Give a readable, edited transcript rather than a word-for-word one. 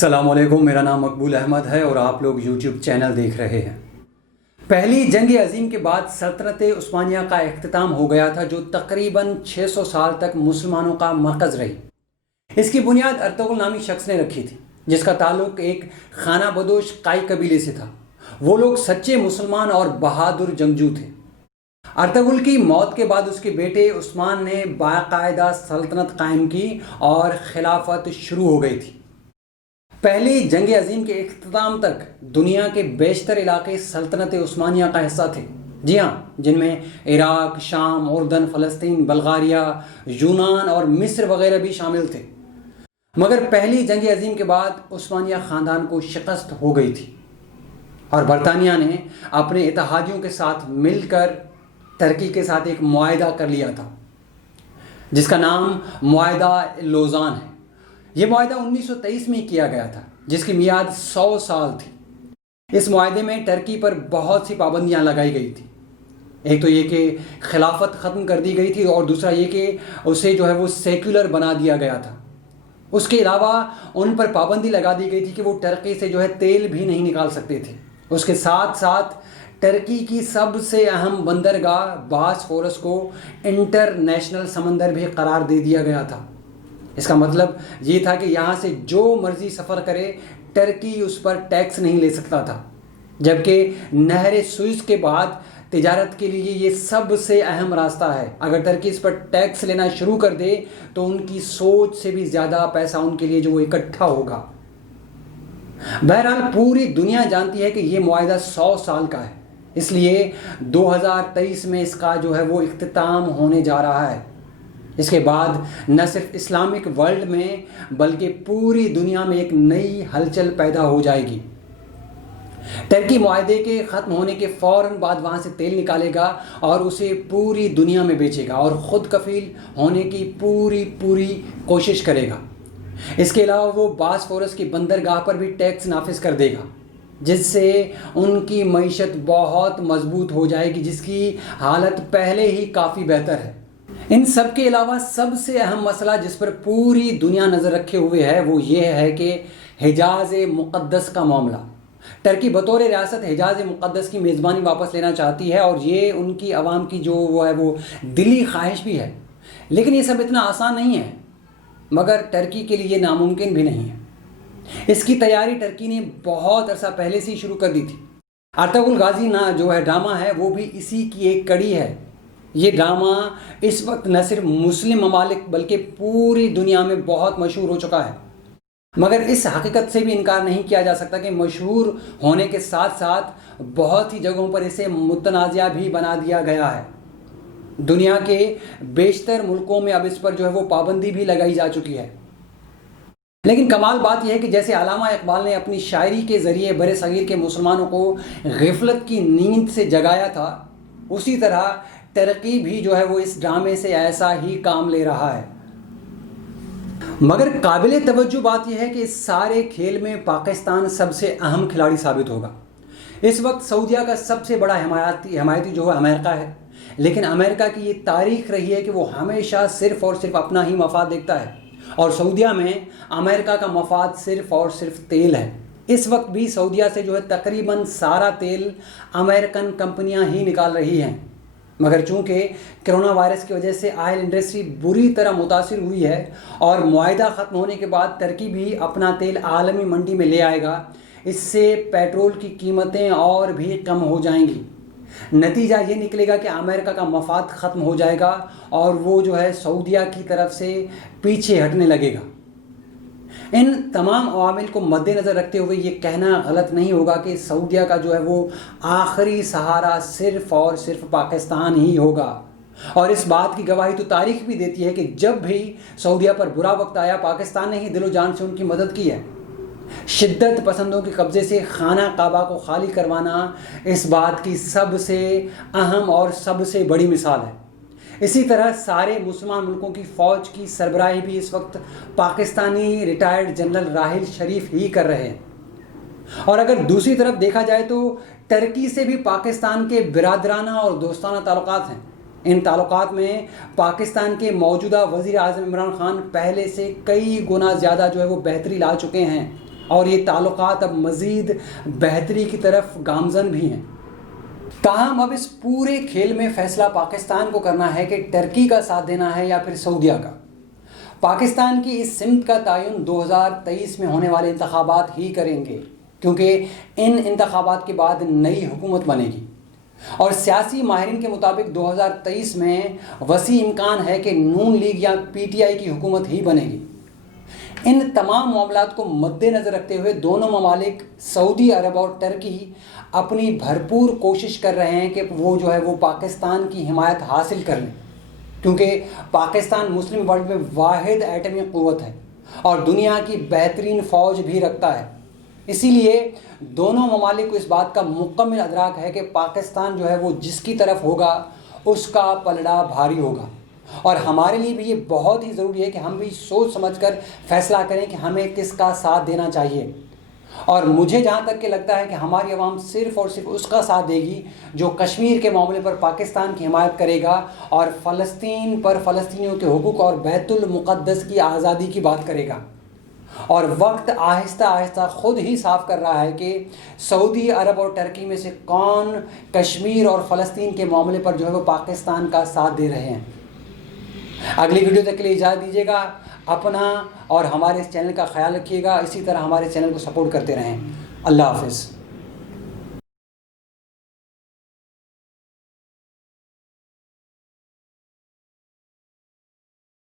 السلام علیکم، میرا نام مقبول احمد ہے اور آپ لوگ یوٹیوب چینل دیکھ رہے ہیں۔ پہلی جنگ عظیم کے بعد سلطنت عثمانیہ کا اختتام ہو گیا تھا، جو تقریباً 600 سال تک مسلمانوں کا مرکز رہی۔ اس کی بنیاد ارطغرل نامی شخص نے رکھی تھی، جس کا تعلق ایک خانہ بدوش قائی قبیلے سے تھا۔ وہ لوگ سچے مسلمان اور بہادر جنگجو تھے۔ ارطغرل کی موت کے بعد اس کے بیٹے عثمان نے باقاعدہ سلطنت قائم کی اور خلافت شروع ہو گئی تھی۔ پہلی جنگ عظیم کے اختتام تک دنیا کے بیشتر علاقے سلطنت عثمانیہ کا حصہ تھے، جی ہاں، جن میں عراق، شام، اردن، فلسطین، بلغاریہ، یونان اور مصر وغیرہ بھی شامل تھے۔ مگر پہلی جنگ عظیم کے بعد عثمانیہ خاندان کو شکست ہو گئی تھی اور برطانیہ نے اپنے اتحادیوں کے ساتھ مل کر ترکی کے ساتھ ایک معاہدہ کر لیا تھا، جس کا نام معاہدہ لوزان ہے۔ یہ معاہدہ 1923 میں کیا گیا تھا، جس کی میعاد 100 سال تھی۔ اس معاہدے میں ترکی پر بہت سی پابندیاں لگائی گئی تھی۔ ایک تو یہ کہ خلافت ختم کر دی گئی تھی، اور دوسرا یہ کہ اسے وہ سیکولر بنا دیا گیا تھا۔ اس کے علاوہ ان پر پابندی لگا دی گئی تھی کہ وہ ترکی سے تیل بھی نہیں نکال سکتے تھے۔ اس کے ساتھ ساتھ ترکی کی سب سے اہم بندرگاہ باسفورس کو انٹرنیشنل سمندر بھی قرار دے دیا گیا تھا۔ اس کا مطلب یہ تھا کہ یہاں سے جو مرضی سفر کرے، ترکی اس پر ٹیکس نہیں لے سکتا تھا، جبکہ نہر سوئز کے بعد تجارت کے لیے یہ سب سے اہم راستہ ہے۔ اگر ترکی اس پر ٹیکس لینا شروع کر دے تو ان کی سوچ سے بھی زیادہ پیسہ ان کے لیے وہ اکٹھا ہوگا۔ بہرحال پوری دنیا جانتی ہے کہ یہ معاہدہ 100 سال کا ہے، اس لیے 2023 میں اس کا وہ اختتام ہونے جا رہا ہے۔ اس کے بعد نہ صرف اسلامک ورلڈ میں بلکہ پوری دنیا میں ایک نئی ہلچل پیدا ہو جائے گی۔ ترکی معاہدے کے ختم ہونے کے فوراً بعد وہاں سے تیل نکالے گا اور اسے پوری دنیا میں بیچے گا اور خود کفیل ہونے کی پوری کوشش کرے گا۔ اس کے علاوہ وہ باسفورس کی بندرگاہ پر بھی ٹیکس نافذ کر دے گا، جس سے ان کی معیشت بہت مضبوط ہو جائے گی، جس کی حالت پہلے ہی کافی بہتر ہے۔ ان سب کے علاوہ سب سے اہم مسئلہ جس پر پوری دنیا نظر رکھے ہوئے ہے وہ یہ ہے کہ حجاز مقدس کا معاملہ۔ ترکی بطور ریاست حجاز مقدس کی میزبانی واپس لینا چاہتی ہے، اور یہ ان کی عوام کی وہ دلی خواہش بھی ہے۔ لیکن یہ سب اتنا آسان نہیں ہے، مگر ترکی کے لیے ناممکن بھی نہیں ہے۔ اس کی تیاری ترکی نے بہت عرصہ پہلے سے ہی شروع کر دی تھی۔ ارطغرل غازی ڈرامہ ہے، وہ بھی اسی کی ایک کڑی ہے۔ یہ ڈرامہ اس وقت نہ صرف مسلم ممالک بلکہ پوری دنیا میں بہت مشہور ہو چکا ہے، مگر اس حقیقت سے بھی انکار نہیں کیا جا سکتا کہ مشہور ہونے کے ساتھ ساتھ بہت ہی جگہوں پر اسے متنازع بھی بنا دیا گیا ہے۔ دنیا کے بیشتر ملکوں میں اب اس پر وہ پابندی بھی لگائی جا چکی ہے۔ لیکن کمال بات یہ ہے کہ جیسے علامہ اقبال نے اپنی شاعری کے ذریعے برصغیر کے مسلمانوں کو غفلت کی نیند سے جگایا تھا، اسی طرح ترکی بھی وہ اس ڈرامے سے ایسا ہی کام لے رہا ہے۔ مگر قابل توجہ بات یہ ہے کہ اس سارے کھیل میں پاکستان سب سے اہم کھلاڑی ثابت ہوگا۔ اس وقت سعودیہ کا سب سے بڑا حمایتی امریکہ ہے، لیکن امریکہ کی یہ تاریخ رہی ہے کہ وہ ہمیشہ صرف اور صرف اپنا ہی مفاد دیکھتا ہے، اور سعودیہ میں امریکہ کا مفاد صرف اور صرف تیل ہے۔ اس وقت بھی سعودیہ سے تقریباً سارا تیل امریکن کمپنیاں ہی نکال رہی ہیں، مگر چونکہ کرونا وائرس کی وجہ سے آئل انڈسٹری بری طرح متاثر ہوئی ہے اور معاہدہ ختم ہونے کے بعد ترکی بھی اپنا تیل عالمی منڈی میں لے آئے گا، اس سے پیٹرول کی قیمتیں اور بھی کم ہو جائیں گی۔ نتیجہ یہ نکلے گا کہ امریکہ کا مفاد ختم ہو جائے گا اور وہ سعودیہ کی طرف سے پیچھے ہٹنے لگے گا۔ ان تمام عوامل کو مد نظر رکھتے ہوئے یہ کہنا غلط نہیں ہوگا کہ سعودیہ کا وہ آخری سہارا صرف اور صرف پاکستان ہی ہوگا، اور اس بات کی گواہی تو تاریخ بھی دیتی ہے کہ جب بھی سعودیہ پر برا وقت آیا، پاکستان نے ہی دل و جان سے ان کی مدد کی ہے۔ شدت پسندوں کے قبضے سے خانہ کعبہ کو خالی کروانا اس بات کی سب سے اہم اور سب سے بڑی مثال ہے۔ اسی طرح سارے مسلمان ملکوں کی فوج کی سربراہی بھی اس وقت پاکستانی ریٹائرڈ جنرل راحل شریف ہی کر رہے ہیں۔ اور اگر دوسری طرف دیکھا جائے تو ترکی سے بھی پاکستان کے برادرانہ اور دوستانہ تعلقات ہیں۔ ان تعلقات میں پاکستان کے موجودہ وزیر اعظم عمران خان پہلے سے کئی گنا زیادہ وہ بہتری لا چکے ہیں، اور یہ تعلقات اب مزید بہتری کی طرف گامزن بھی ہیں۔ تاہم اب اس پورے کھیل میں فیصلہ پاکستان کو کرنا ہے کہ ٹرکی کا ساتھ دینا ہے یا پھر سعودیہ کا۔ پاکستان کی اس سمت کا تعین 2023 میں ہونے والے انتخابات ہی کریں گے، کیونکہ ان انتخابات کے بعد نئی حکومت بنے گی، اور سیاسی ماہرین کے مطابق 2023 میں وسیع امکان ہے کہ نون لیگ یا پی ٹی آئی کی حکومت ہی بنے گی۔ ان تمام معاملات کو مد نظر رکھتے ہوئے دونوں ممالک سعودی عرب اور ٹرکی اپنی بھرپور کوشش کر رہے ہیں کہ وہ پاکستان کی حمایت حاصل کر لیں، کیونکہ پاکستان مسلم ورلڈ میں واحد ایٹمی قوت ہے اور دنیا کی بہترین فوج بھی رکھتا ہے۔ اسی لیے دونوں ممالک کو اس بات کا مکمل ادراک ہے کہ پاکستان وہ جس کی طرف ہوگا اس کا پلڑا بھاری ہوگا، اور ہمارے لیے بھی یہ بہت ہی ضروری ہے کہ ہم بھی سوچ سمجھ کر فیصلہ کریں کہ ہمیں کس کا ساتھ دینا چاہیے۔ اور مجھے جہاں تک کہ لگتا ہے کہ ہماری عوام صرف اور صرف اس کا ساتھ دے گی جو کشمیر کے معاملے پر پاکستان کی حمایت کرے گا اور فلسطین پر فلسطینیوں کے حقوق اور بیت المقدس کی آزادی کی بات کرے گا۔ اور وقت آہستہ آہستہ خود ہی صاف کر رہا ہے کہ سعودی عرب اور ٹرکی میں سے کون کشمیر اور فلسطین کے معاملے پر وہ پاکستان کا ساتھ دے رہے ہیں۔ اگلی ویڈیو تک کے لیے اجازت دیجیے گا۔ اپنا اور ہمارے اس چینل کا خیال رکھیے گا، اسی طرح ہمارے چینل کو سپورٹ کرتے رہیں۔ اللہ حافظ۔